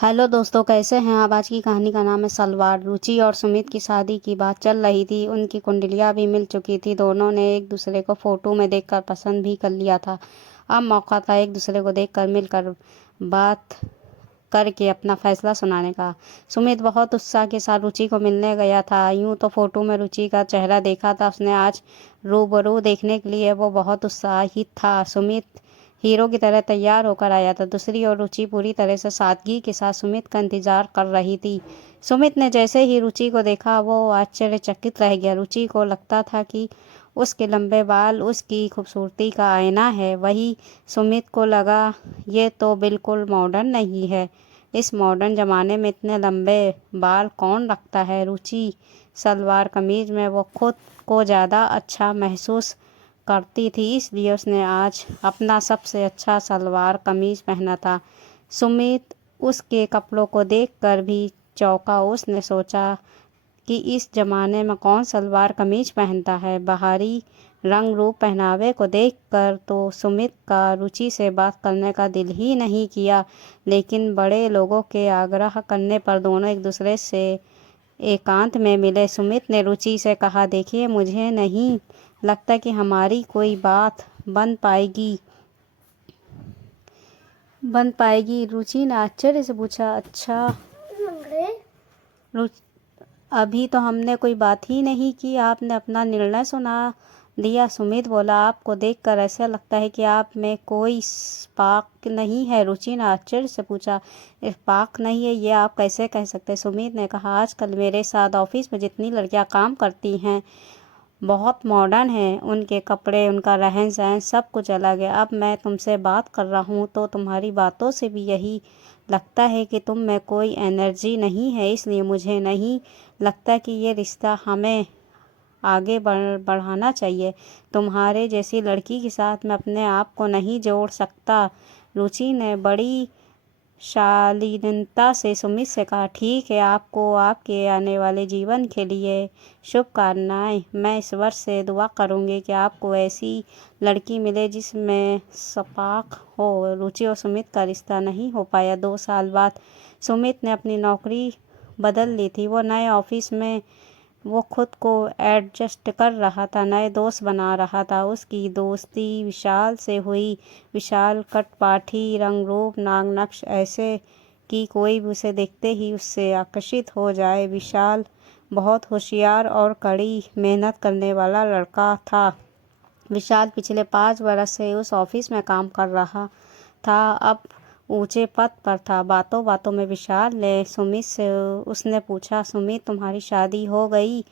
Hello दोस्तों, कैसे हैं आप। आज की कहानी का नाम है सलवार। रुचि और सुमित की शादी की बात चल रही थी। उनकी कुंडलियां भी मिल चुकी थी। दोनों ने एक दूसरे को फोटो में देखकर पसंद भी कर लिया था। अब मौका था एक दूसरे को देखकर मिलकर बात करके अपना फैसला सुनाने का। सुमित बहुत उत्साह के साथ रुचि को मिलने गया था। यूं तो फोटो में रुचि का चेहरा देखा था उसने, आज रूबरू देखने के लिए वो बहुत उत्साहित था। सुमित हीरो की तरह तैयार होकर आया था। दूसरी ओर रुचि पूरी तरह से सादगी के साथ सुमित का इंतजार कर रही थी। सुमित ने जैसे ही रुचि को देखा वो आश्चर्यचकित रह गया। रुचि को लगता था कि उसके लंबे बाल उसकी खूबसूरती का आईना है। वही सुमित को लगा ये तो बिल्कुल मॉडर्न नहीं है। इस मॉडर्न ज़माने में इतने लंबे बाल कौन रखता है। रुचि सलवार कमीज में वो खुद को ज़्यादा अच्छा महसूस करती थी, इसलिए उसने आज अपना सबसे अच्छा सलवार कमीज पहना था। सुमित उसके कपड़ों को देखकर भी चौंका। उसने सोचा कि इस जमाने में कौन सलवार कमीज पहनता है। बाहरी रंग रूप पहनावे को देखकर तो सुमित का रुचि से बात करने का दिल ही नहीं किया, लेकिन बड़े लोगों के आग्रह करने पर दोनों एक दूसरे से एकांत में मिले। सुमित ने रुचि से कहा, देखिए मुझे नहीं लगता कि हमारी कोई बात बन पाएगी। रुचि ने आश्चर्य से पूछा, अच्छा रुचि, अभी तो हमने कोई बात ही नहीं की, आपने अपना निर्णय सुना दिया। सुमित बोला, आपको देखकर ऐसा लगता है कि आप में कोई स्पार्क नहीं है। रुचि ने आश्चर्य से पूछा, स्पार्क नहीं है, ये आप कैसे कह सकते। सुमित ने कहा, आजकल मेरे साथ ऑफिस में जितनी लड़कियां काम करती हैं बहुत मॉडर्न है। उनके कपड़े, उनका रहन सहन सब कुछ अलग है। अब मैं तुमसे बात कर रहा हूँ तो तुम्हारी बातों से भी यही लगता है कि तुम में कोई एनर्जी नहीं है, इसलिए मुझे नहीं लगता कि ये रिश्ता हमें आगे बढ़ाना चाहिए। तुम्हारे जैसी लड़की के साथ मैं अपने आप को नहीं जोड़ सकता। रुचि ने बड़ी शालीनता से सुमित से कहा, ठीक है, आपको आपके आने वाले जीवन के लिए शुभकामनाएं। मैं ईश्वर से दुआ करूंगी कि आपको ऐसी लड़की मिले जिसमें सपाक हो। रुचि और सुमित का रिश्ता नहीं हो पाया। 2 साल बाद सुमित ने अपनी नौकरी बदल ली थी। वो नए ऑफिस में वो खुद को एडजस्ट कर रहा था, नए दोस्त बना रहा था। उसकी दोस्ती विशाल से हुई। विशाल कटपाठी, रंग रूप, नाक नक्श ऐसे कि कोई भी उसे देखते ही उससे आकर्षित हो जाए। विशाल बहुत होशियार और कड़ी मेहनत करने वाला लड़का था। विशाल पिछले 5 वर्ष से उस ऑफिस में काम कर रहा था, अब ऊंचे पद पर था। बातों बातों में विशाल ने सुमित से उसने पूछा, सुमित तुम्हारी शादी हो गई।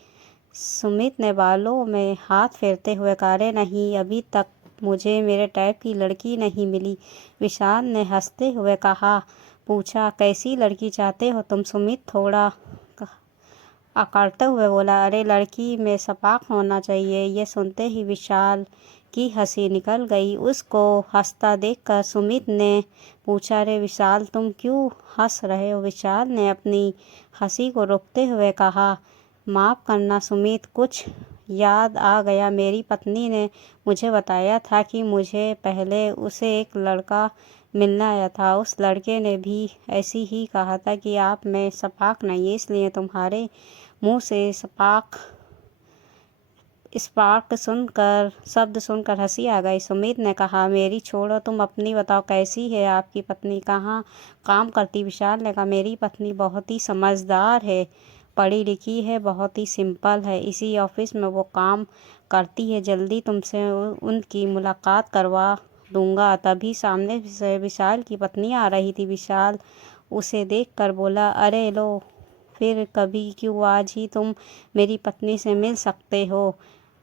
सुमित ने बालों में हाथ फेरते हुए कहा, अरे नहीं, अभी तक मुझे मेरे टाइप की लड़की नहीं मिली। विशाल ने हंसते हुए पूछा, कैसी लड़की चाहते हो तुम। सुमित थोड़ा अकड़ते हुए बोला, अरे लड़की में सपाक होना चाहिए। ये सुनते ही विशाल की हंसी निकल गई। उसको हंसता देखकर सुमित ने पूछा, अरे विशाल, तुम क्यों हंस रहे हो। विशाल ने अपनी हंसी को रोकते हुए कहा, माफ़ करना सुमित, कुछ याद आ गया। मेरी पत्नी ने मुझे बताया था कि मुझे पहले उसे एक लड़का मिलना आया था। उस लड़के ने भी ऐसी ही कहा था कि आप में सपाक नहीं है, इसलिए तुम्हारे मुंह से स्पार्क शब्द सुनकर हंसी आ गई। सुमित ने कहा, मेरी छोड़ो, तुम अपनी बताओ, कैसी है आपकी पत्नी, कहाँ काम करती। विशाल ने कहा, मेरी पत्नी बहुत ही समझदार है, पढ़ी लिखी है, बहुत ही सिंपल है, इसी ऑफिस में वो काम करती है। जल्दी तुमसे उनकी मुलाकात करवा दूंगा। तभी सामने से विशाल की पत्नी आ रही थी। विशाल उसे देखकर बोला, अरे लो, फिर कभी क्यों, आज ही तुम मेरी पत्नी से मिल सकते हो।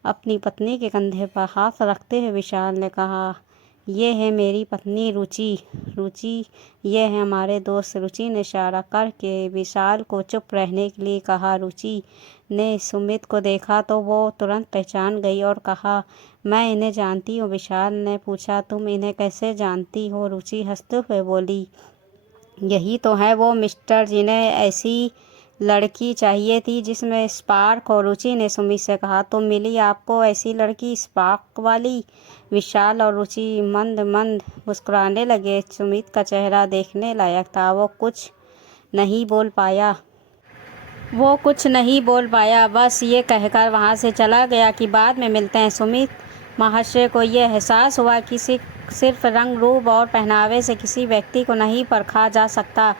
अपनी पत्नी के कंधे पर हाथ रखते हुए विशाल ने कहा, ये है मेरी पत्नी रुचि। रुचि, ये है हमारे दोस्त। रुचि ने इशारा करके विशाल को चुप रहने के लिए कहा। रुचि ने सुमित को देखा तो वो तुरंत पहचान गई और कहा, मैं इन्हें जानती हूँ। विशाल ने पूछा, तुम इन्हें कैसे जानती हो। रुचि हंसते हुए बोली, यही तो है वो मिस्टर जिन्हें ऐसी लड़की चाहिए थी जिसमें स्पार्क हो। रुचि ने सुमित से कहा, तो मिली आपको ऐसी लड़की, स्पार्क वाली। विशाल और रुचि मंद मंद मुस्कुराने लगे। सुमित का चेहरा देखने लायक था। वो कुछ नहीं बोल पाया। वो कुछ नहीं बोल पाया, बस ये कहकर वहाँ से चला गया कि बाद में मिलते हैं। सुमित महाशय को ये एहसास हुआ कि सिर्फ रंग रूप और पहनावे से किसी व्यक्ति को नहीं परखा जा सकता,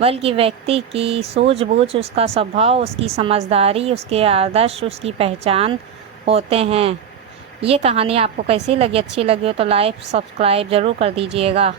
बल्कि व्यक्ति की सूझबूझ, उसका स्वभाव, उसकी समझदारी, उसके आदर्श, उसकी पहचान होते हैं। ये कहानी आपको कैसी लगी? अच्छी लगी हो तो लाइक सब्सक्राइब ज़रूर कर दीजिएगा।